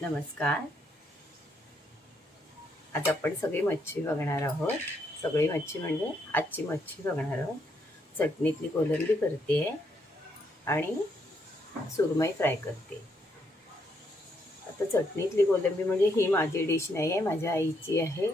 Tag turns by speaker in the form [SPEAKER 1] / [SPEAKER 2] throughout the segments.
[SPEAKER 1] नमस्कार. आज आपण सगळी मच्छी बघणार आहोत. सगळी मच्छी म्हणजे आजची मच्छी बघणार आहोत. चटणीतली कोलंबी करते आणि सुरमई फ्राय करते. आता चटणीतली कोलंबी म्हणजे ही माझी डिश नाही आहे माझ्या आईची आहे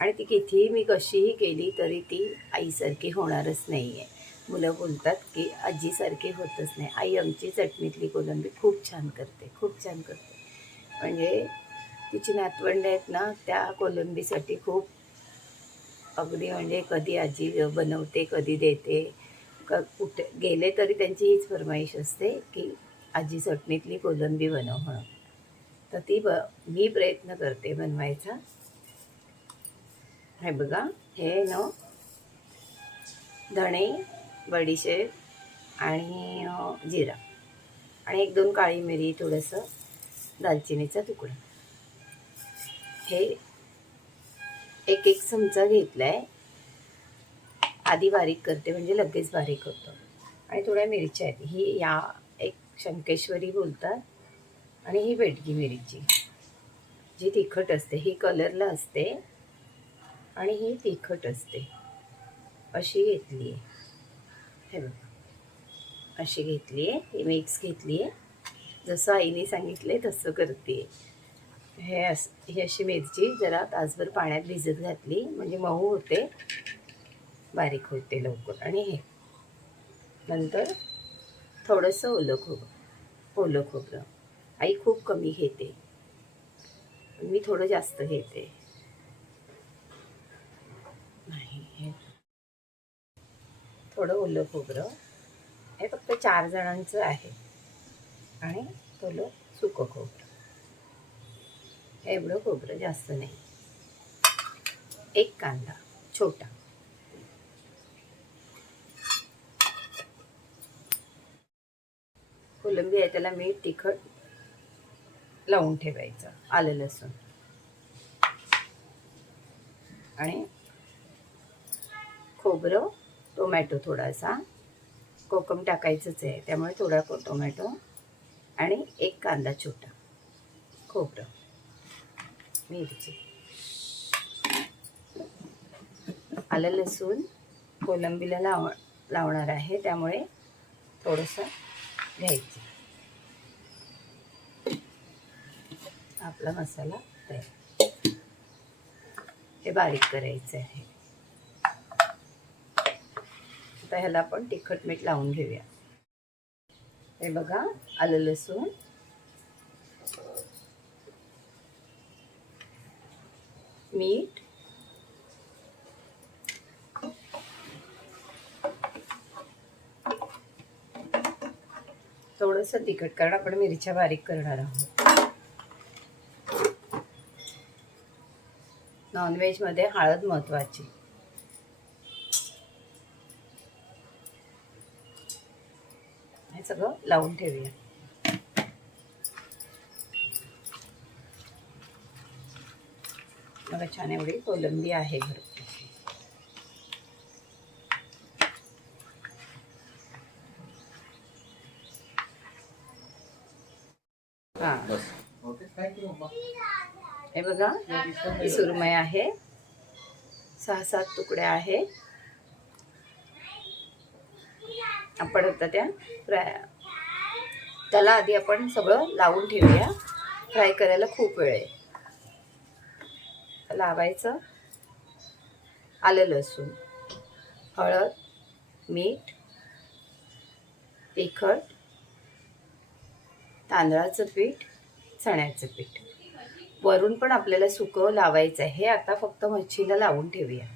[SPEAKER 1] आणि ती कितीही मी कशीही केली तरी ती आईसारखी होणारच नाही आहे मुलं बोलतात की आजीसारखी होतच नाही. आई आमची चटणीतली कोलंबी खूप छान करते खूप छान करते. म्हणजे तिची नातवंड आहेत ना त्या कोलंबीसाठी खूप अगदी म्हणजे कधी आजी बनवते कधी देते. क कुठे गेले तरी त्यांची हीच फरमाईश असते की आजी चटणीतली कोलंबी बनव म्हणून. तर ती ब मी प्रयत्न करते बनवायचा. हे बघा हे न धणे बडीशेप आणि जिरा. आणि एक दोन काळी मिरी थोडंसं. दालचिनीचा तुकडा. हे एक एक चमचा घेतला आहे आधी बारीक करते म्हणजे लगेच बारीक होतं. आणि थोड्या मिरच्या आहेत. ही या एक शंकेश्वरी बोलतात. आणि ही बेटगी मिरची. जी तिखट असते. ही कलरला असते. आणि ही तिखट असते. अशी घेतली आहे हे बघा. अशी घेतली आहे ही मिक्स घेतली आहे जसं आईने सांगितले तसं करते. हे अस ही अशी मिरची जरा तासभर पाण्यात भिजत घातली. म्हणजे मऊ होते. बारीक होते लवकर. आणि हे. नंतर थोडंसं ओलं खोबरं ओलं खोबरं. आई खूप कमी घेते. मी थोडं जास्त घेते. नाही हे. थोडं ओलं खोबरं. हे फक्त चार जणांचं आहे. आणि थोडं सुकं खोबरं. एवढं खोबरं जास्त नाही. एक कांदा छोटा. कोलंबी आहे त्याला मीठ तिखट लावून ठेवायचं आलं लसूण. आणि खोबरं टोमॅटो थोडासा. कोकम टाकायचंच आहे त्यामुळे थोडा को टोमॅटो आणि एक कांदा छोटा. खोबरं. मिरची. आलं लसूण. कोलंबीला लाव लावणार आहे. त्यामुळे थोडंसं घ्यायचं. आपला मसाला तयार. हे बारीक करायचं आहे. आता ह्याला आपण तिखट मीठ लावून घेऊया. हे बघा आलं लसूण. मीठ. थोडंसं तिखट कारण आपण मिरच्या बारीक करणार आहोत. नॉनव्हेजमध्ये हळद महत्वाची. सगळं लावून ठेवूया. बघा छान एवढी कोलंबी आहे घर हे. बघा सुरमय आहे. सहा सात तुकड्या आहे. आपण आता त्या फ्राय त्याला आधी आपण सगळं लावून ठेवूया. फ्राय करायला खूप वेळ आहे. लावायचं आलं लसूण हळद मीठ तिखट तांदळाचं पीठ चण्याचं पीठ. वरून पण आपल्याला सुकं लावायचं आहे. हे आता फक्त मच्छीला लावून ठेवूया.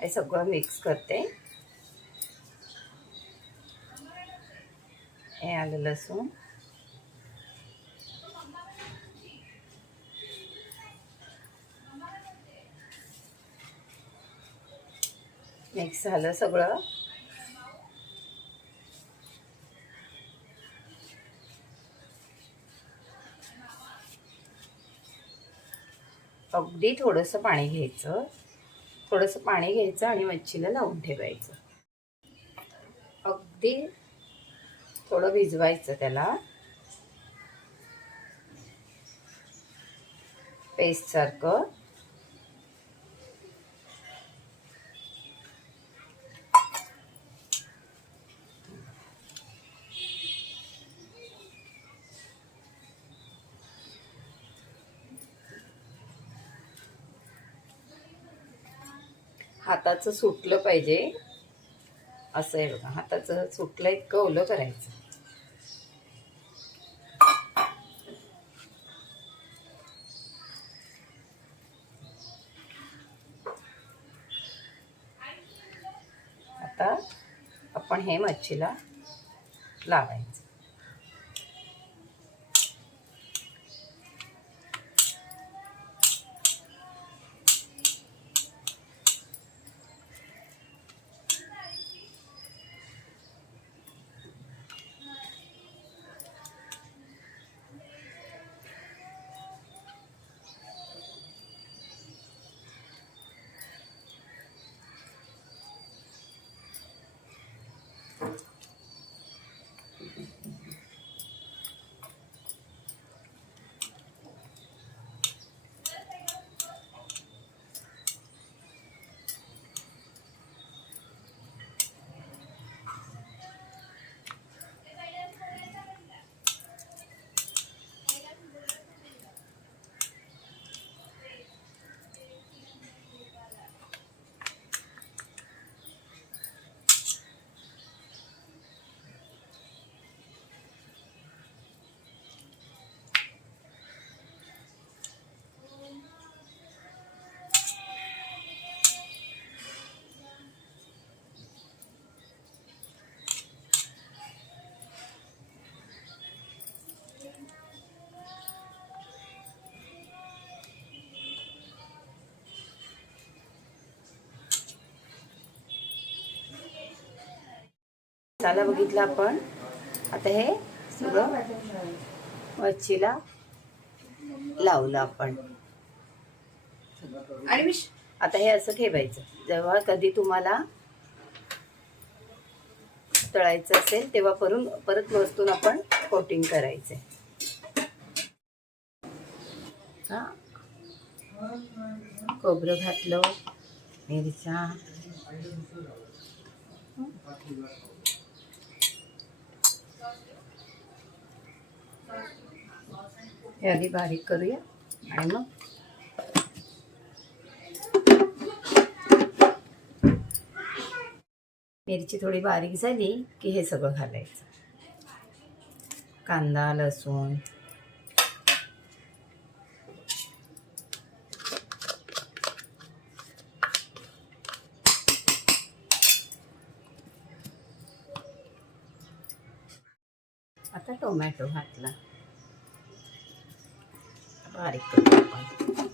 [SPEAKER 1] हे सगळं मिक्स करते. हे आलं लसूण. मिक्स झालं सगळं. अगदी थोडंसं पाणी घ्यायचं. थोडंसं पाणी घ्यायचं आणि मच्छीला लावून ठेवायचं. अगदी थोडं भिजवायचं त्याला. पेस्टसारखं हाताचं सुटलं पाहिजे. असं आहे बघा हाताचं सुटलं इतकं ओलं करायचं. आता आपण हे मच्छीला लावायचं. मसाला बघितला आपण. आता हे सगळं मच्छीला लावलं आपण. आणि आता हे असं ठेवायचं. जेव्हा कधी तुम्हाला तळायचं असेल तेव्हा परून परत वस्तून आपण कोटिंग करायचं हा. खोबरं घातलं मिरच्या. हे आधी बारीक करूया आणि मग मिरची थोडी बारीक झाली की हे सगळं घालायचं. कांदा लसूण आता टोमॅटो घातला. बारीक करू आपण.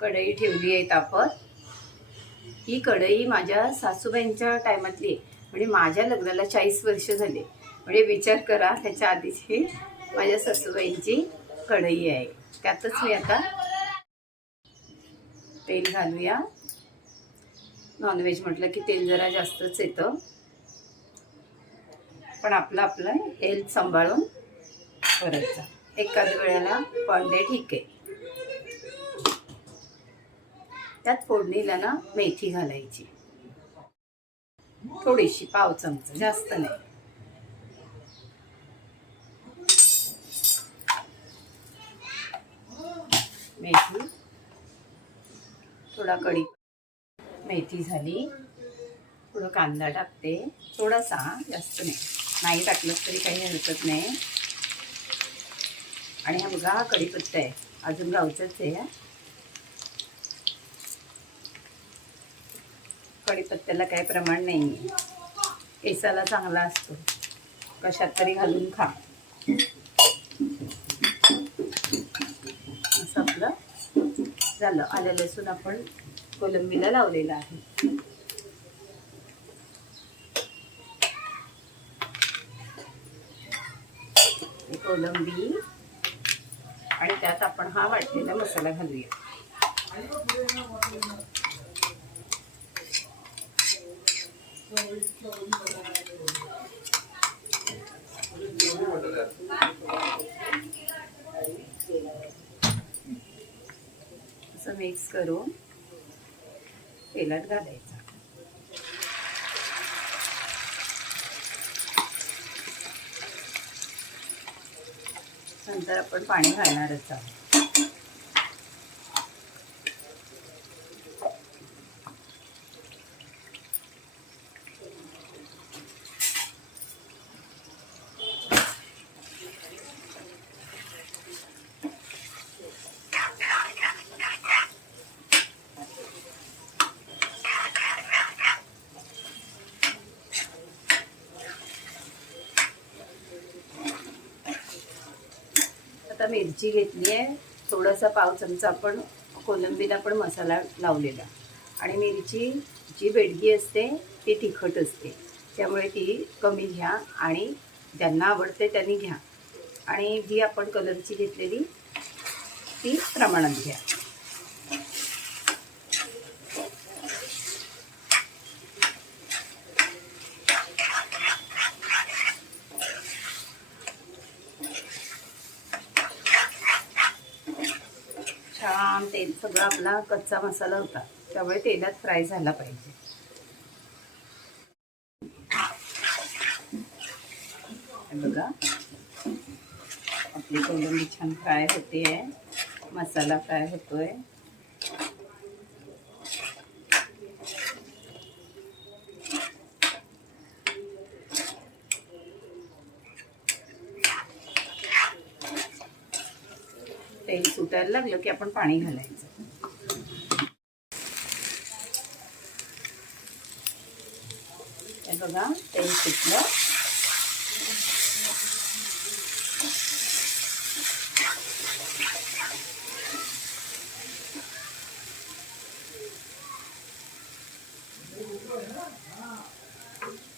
[SPEAKER 1] कढई ठेवली आहे तापत ही कढई माझ्या सासूबाईंच्या टायमातली आहे. म्हणजे माझ्या लग्नाला चाळीस वर्ष झाले. म्हणजे विचार करा त्याच्या आधीची माझ्या सासूबाईंची कढई आहे. त्यातच मी आता तेल घालूया. नॉनव्हेज म्हटलं की तेल जरा जास्तच येतं. पण आपलं आपलं हेल्थ सांभाळून करायचं. एकाच वेळेला पण डे ठीक आहे. त्यात फोडणीला ना मेथी घालायची. थोडीशी पाव चमचा जास्त नाही. मेथी. थोडा कढी मेथी झाली. थोडं कांदा टाकते. थोडासा जास्त नाही. नाही टाकलं तरी काही हरकत नाही. आणि हा बघा कढीपत्ता आहे. अजून गावचंच आहे. कढीपत्त्याला काही प्रमाण नाही आहे केसाला चांगला असतो. कशात तरी घालून खा. असं आपलं झालं. आलं लसूण आपण कोलंबीला लावलेला आहे. कोलंबी आणि त्यात आपण हा वाटलेला मसाला घालूया. असं मिक्स करून तेलात घालायचा. नंतर आपण पाणी घालणारच आहोत. आता मिरची घेतली आहे. थोडासा पाव चमचा आपण कोलंबीला पण मसाला लावलेला. आणि मिरची जी बेडगी असते ती तिखट असते. त्यामुळे ती कमी घ्या आणि ज्यांना आवडते त्यांनी घ्या. आणि जी आपण कलरची घेतलेली ती प्रमाणात घ्या छान तेल सगळा आपला कच्चा मसाला होता. त्यामुळे तेलात फ्राय झाला पाहिजे. बघा. आपली कोलंबी छान फ्राय होते आहे मसाला फ्राय होतोय. शिजायला लागलं की आपण पाणी घालायचं. हे बघा तेल शिकलं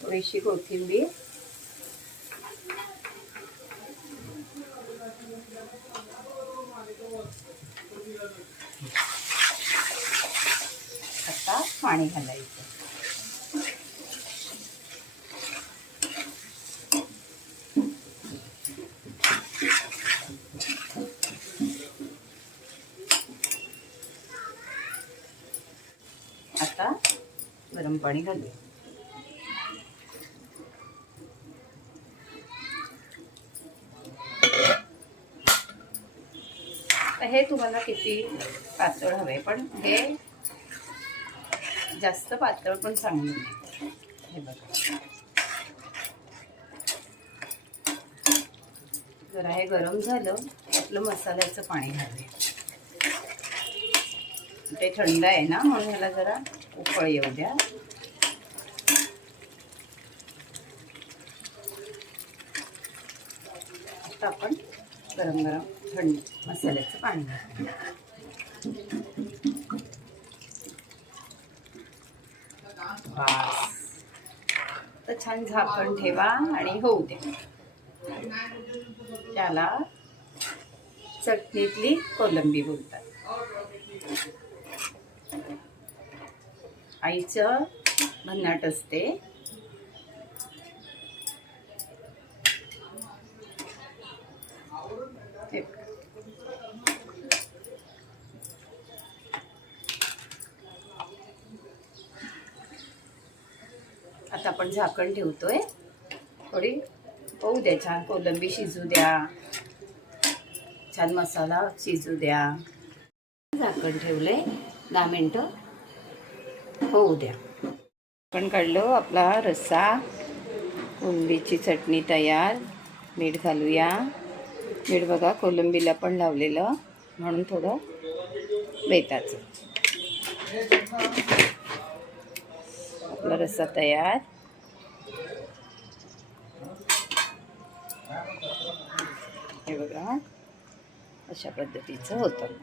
[SPEAKER 1] थोडीशी कोथिंबीर आता पाणी घालायचं. आता गरम पाणी घालूया. हे तुम्हाला किती पातळ हवे पण हे जास्त पातळ पण चांगलं नाही हे बघा. जरा हे गरम झालं आपलं मसाल्याचं पाणी घालूया. ते थंड आहे ना म्हणून ह्याला जरा उकळ येऊ द्या. आता आपण गरम गरम थंड मसाल्याचं पाणी घालूया. बास. तर छान झाकण ठेवा आणि होऊ द्या त्याला चटणीतली कोलंबी बोलतात. आईचं भन्नाट असते. आता आपण झाकण ठेवतोय. थोडी होऊ द्या छान कोलंबी शिजू द्या. छान मसाला शिजू द्या. झाकण ठेवलं आहे दहा मिनटं होऊ द्या. आपण काढलो आपला रस्सा. कोलंबीची चटणी तयार. मीठ घालूया. मीठ बघा कोलंबीला पण लावलेलं. म्हणून थोडं बेताचं. आपला रस्सा तयार हे बघा अशा पद्धतीचं होतं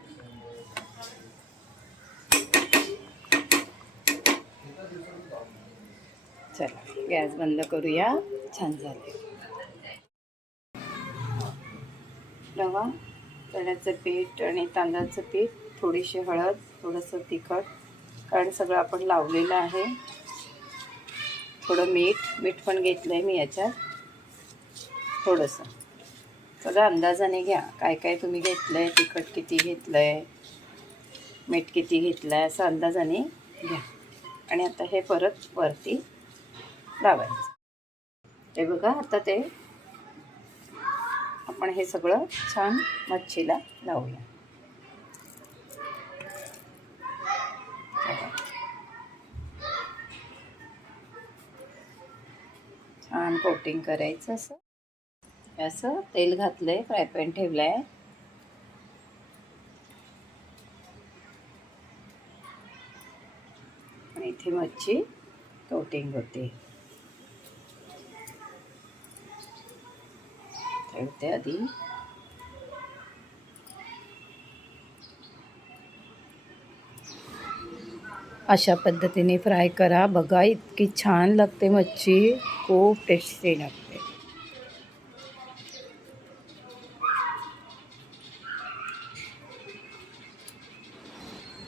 [SPEAKER 1] चला गॅस बंद करूया छान झाले रवा चण्याचं पीठ आणि तांदळाचं पीठ थोडीशी हळद थोडंसं तिखट कारण सगळं आपण लावलेलं आहे थोडं मीठ मीठ पण घेतलं आहे मी याच्यात. थोडंसं. सगळं अंदाजाने घ्या. काय काय तुम्ही घेतलं आहे तिखट किती घेतलं आहे मीठ किती घेतलं आहे असं अंदाजाने घ्या. आणि आता हे परत वरती लावायचं. ते बघा आता ते आपण हे सगळं छान मच्छीला लावूया. छान कोटिंग करायचं असं. असं तेल घातलं आहे फ्राय पॅन आहे आणि इथे मच्छी कोटिंग होते. ठेवते आधी. अशा पद्धतीने फ्राय करा. बघा इतकी छान लागते मच्छी. खूप टेस्टी लागते.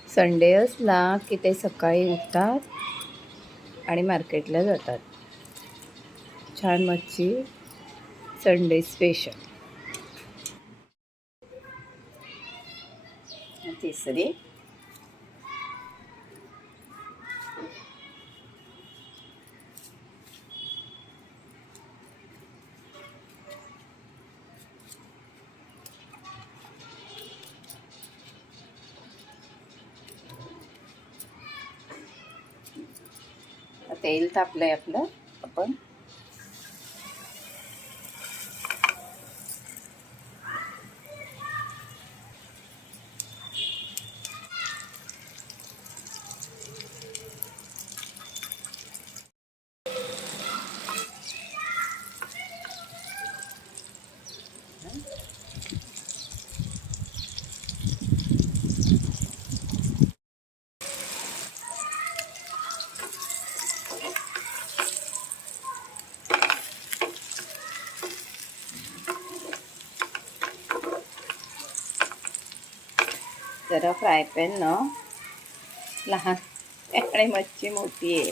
[SPEAKER 1] संडे असला की ते सकाळी उठतात आणि मार्केटला जातात. छान मच्छी संडे स्पेशल तिसरी. तेल आहे आपलं. आपण जरा फ्राय पॅन ना. लहान आणि मच्छी मोठी आहे.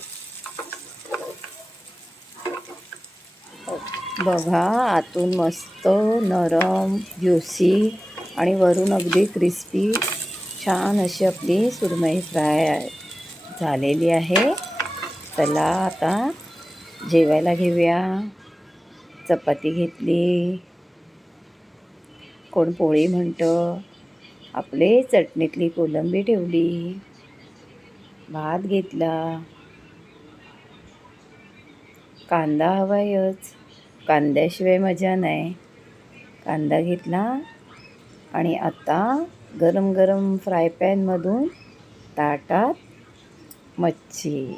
[SPEAKER 1] बघा आतून मस्त नरम ज्युसी आणि वरून अगदी क्रिस्पी छान अशी आपली सुरमई फ्राय झालेली आहे. चला आता जेवायला घेऊया. चपाती घेतली. कोण पोळी म्हणतं? आपले चटणीतली कोलंबी ठेवली. भात घेतला. कांदा हवायच. कांद्याशिवाय मजा नाही. कांदा घेतला आणि आता गरम गरम फ्राय पॅनमधून ताटात मच्छी.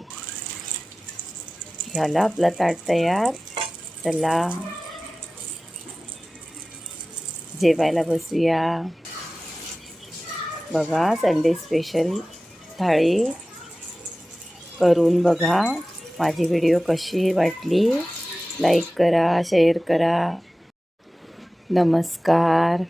[SPEAKER 1] झाला आपला ताट तयार. चला. जेवायला बसूया. बघा संडे स्पेशल थाळी करून बघा. माझी व्हिडिओ कशी वाटली? लाईक करा शेअर करा. नमस्कार.